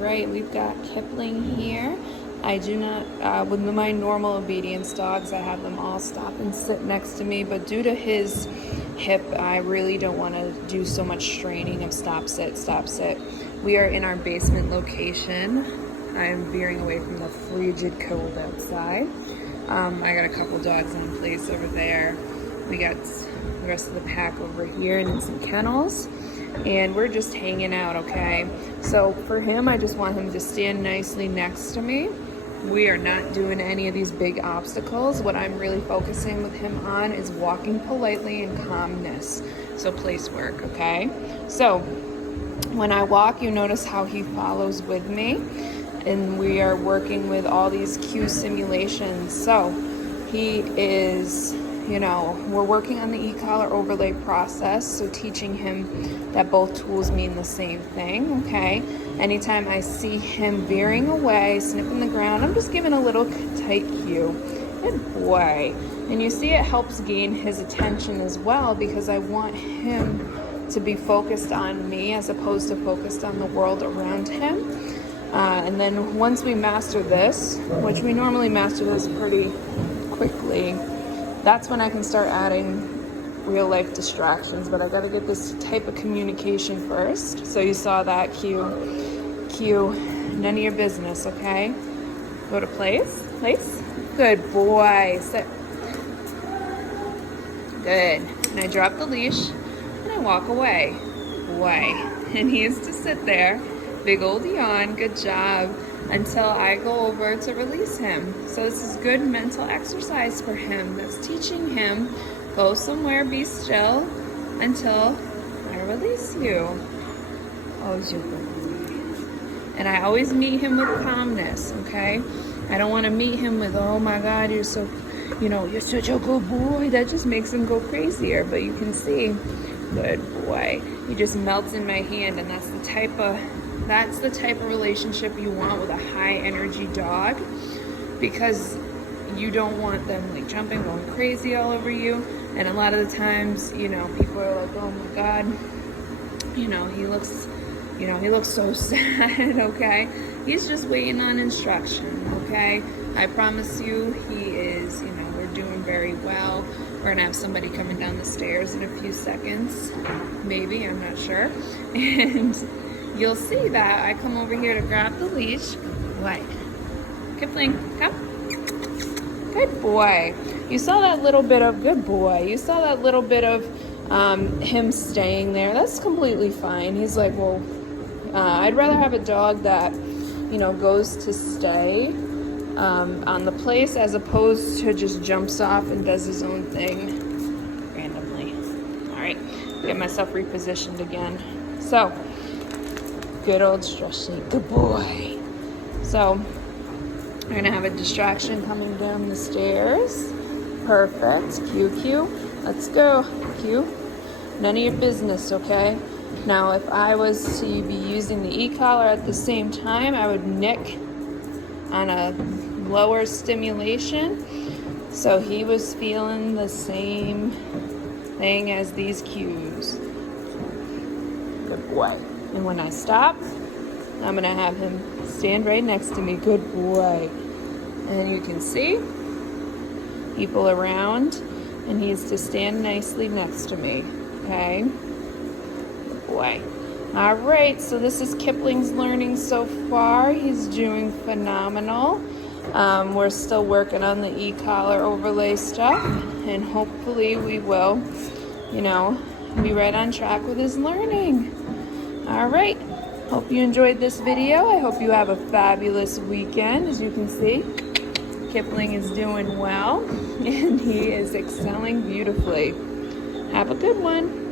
right, we've got Kipling here. I do not, with my normal obedience dogs, I have them all stop and sit next to me, but due to his hip, I really don't want to do so much straining of stop, sit, stop, sit. We are in our basement location. I am veering away from the frigid cold outside. I got a couple dogs on place over there. We got the rest of the pack over here in some kennels, and we're just hanging out, okay? So for him, I just want him to stand nicely next to me. We are not doing any of these big obstacles. What I'm really focusing with him on is walking politely and calmness. So place work, okay? So when I walk, you notice how he follows with me, and we are working with all these cue simulations. So he is, we're working on the e-collar overlay process, so teaching him that both tools mean the same thing, okay? Anytime I see him veering away, sniffing the ground, I'm just giving a little tight cue. Good boy. And you see it helps gain his attention as well, because I want him to be focused on me as opposed to focused on the world around him. And then once we master this, which we normally master this pretty quickly, that's when I can start adding real life distractions. But I got to get this type of communication first. So you saw that cue, none of your business, okay? Go to place. Good boy, sit. Good. And I drop the leash and I walk away. Boy. And he is to sit there. Big old yawn, good job, until I go over to release him. So this is good mental exercise for him. That's teaching him, go somewhere, be still, until I release you. Oh, you're good. And I always meet him with calmness, okay? I don't want to meet him with, oh my God, you're so, you're such a good boy. That just makes him go crazier. But you can see, good boy. He just melts in my hand, and that's the type of relationship you want with a high energy dog, because you don't want them like jumping, going crazy all over you. And a lot of the times, people are like, oh my God, he looks so sad, okay? He's just waiting on instruction, okay? I promise you, he is, we're doing very well. We're gonna have somebody coming down the stairs in a few seconds, maybe, I'm not sure. And you'll see that I come over here to grab the leash. What? Kipling, come. Good boy. You saw that little bit of, good boy. You saw that little bit of him staying there. That's completely fine. He's like, well, I'd rather have a dog that, goes to stay on the place as opposed to just jumps off and does his own thing randomly. All right, get myself repositioned again. So, good old stretching, good boy. So, we're gonna have a distraction coming down the stairs. Perfect, cue. Let's go, cue. None of your business, okay? Now, if I was to be using the e-collar at the same time, I would nick on a lower stimulation. So he was feeling the same thing as these cues. Good boy. And when I stop, I'm gonna have him stand right next to me. Good boy. And you can see people around, and he is to stand nicely next to me, okay? Good boy. All right, so this is Kipling's learning so far. He's doing phenomenal. We're still working on the e-collar overlay stuff, and hopefully we will, be right on track with his learning. All right, hope you enjoyed this video. I hope you have a fabulous weekend. As you can see, Kipling is doing well, and he is excelling beautifully. Have a good one.